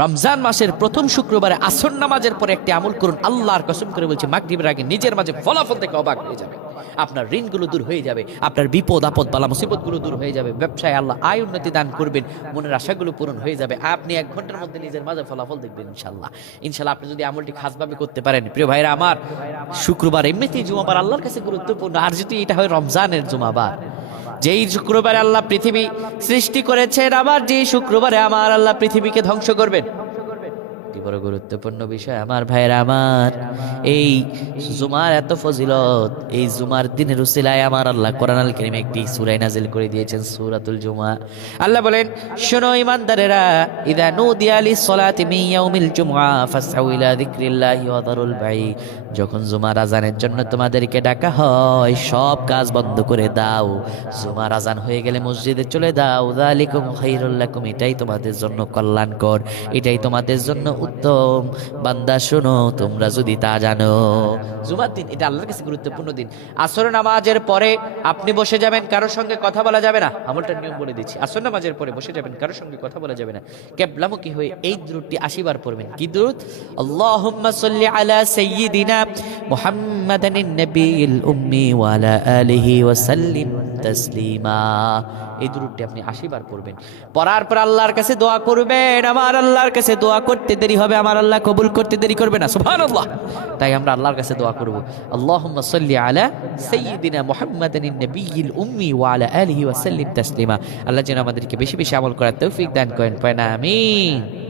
রমজান মাসের প্রথম শুক্রবারে আসর নামাজের পরে একটি আমল করুন, আল্লাহর কসম করে বলছি মাগরিবের আগে নিজের মাঝে ফলাফল দেখে অবাক হয়ে যাবে। আপনার ঋণগুলো দূর হয়ে যাবে, আপনার বিপদ আপদ বালা মুসিবতগুলো দূর হয়ে যাবে, ব্যবসায় আল্লাহ আয় উন্নতি দান করবেন, মনের আশাগুলো পূরণ হয়ে যাবে। আপনি 1 ঘন্টার মধ্যে নিজের মাঝে ফলাফল দেখবেন ইনশাল্লাহ। ইনশাল্লাহ আপনি যদি আমলটি খাসভাবে করতে পারেন, প্রিয় ভাইরা আমার, শুক্রবার এমনিতেই জুমাবার আল্লাহর কাছে গুরুত্বপূর্ণ, আর যদি এটা হয় রমজানের জুমাবার, যেই শুক্রবারে আল্লাহ পৃথিবী সৃষ্টি করেছেন, আবার যেই শুক্রবারে আমার আল্লাহ পৃথিবীকে ধ্বংস করবেন। বড় গুরুত্বপূর্ণ বিষয় আমার ভাইরা আমার, এই জুমার এত ফজিলত, এই জুমার দিনের উসিলায় আমার আল্লাহ কোরআন আল কারীমে একটি সূরা নাযিল করে দিয়েছেন, সূরাতুল জুমা। আল্লাহ বলেন, শোনো ঈমানদারেরা, ইযা নুদিয়া লিস-সালাতি মিন ইয়াউমিল জুমআ ফাসআউ ইলা যিকরিল্লাহি ওয়া যারুল বাই। যখন জুমার আজানের জন্য তোমাদেরকে ডাকা হয়, সব কাজ বন্ধ করে দাও, জুমার আজান হয়ে গেলে মসজিদে চলে দাও। যালিকুম খায়রুল লাকুম, এটাই তোমাদের জন্য কল্যাণকর, এটাই তোমাদের জন্য উত্তম। বান্দা শোনো, তোমরা যদি তা জানো। জুমার দিন এটা আল্লাহর কাছে গুরুত্বপূর্ণ দিন। আসর নামাজের পরে আপনি বসে যাবেন, কারোর সঙ্গে কথা বলা যাবে না। আমলটার নিয়ম বলে দিচ্ছি, আসর নামাজের পরে বসে যাবেন, কারোর সঙ্গে কথা বলা যাবে না। কিবলামুখী হয়ে এই দুরূদটি 80 বার পড়বেন। কি দুরূদ? আল্লাহুম্মা সাল্লি আলা সাইয়্যিদিনা মুহাম্মাদানিন নাবিয়িল উম্মি ওয়া আলা আলিহি ওয়া সাল্লিম তাসলিমা। এই দুরূদটি আপনি 80 বার পড়বেন। পড়ার পর আল্লাহর কাছে দোয়া করবেন। আমার আল্লাহর কাছে দোয়া করতে দেরি হবে, আমার আল্লাহ কবুল করতে দেরি করবে না। সুবহানাল্লাহ। তাই আমরা আল্লাহর কাছে দোয়া করব, আল্লাহুম্মা সাল্লি আলা সাইয়্যিদিনা মুহাম্মাদানিন নাবিয়িল উম্মি ওয়া আলা আলিহি ওয়া সাল্লিম তাসলিমা। আল্লাহ যেন আমাদেরকে বেশি বেশি আমল করার তৌফিক দান করেন। আমিন।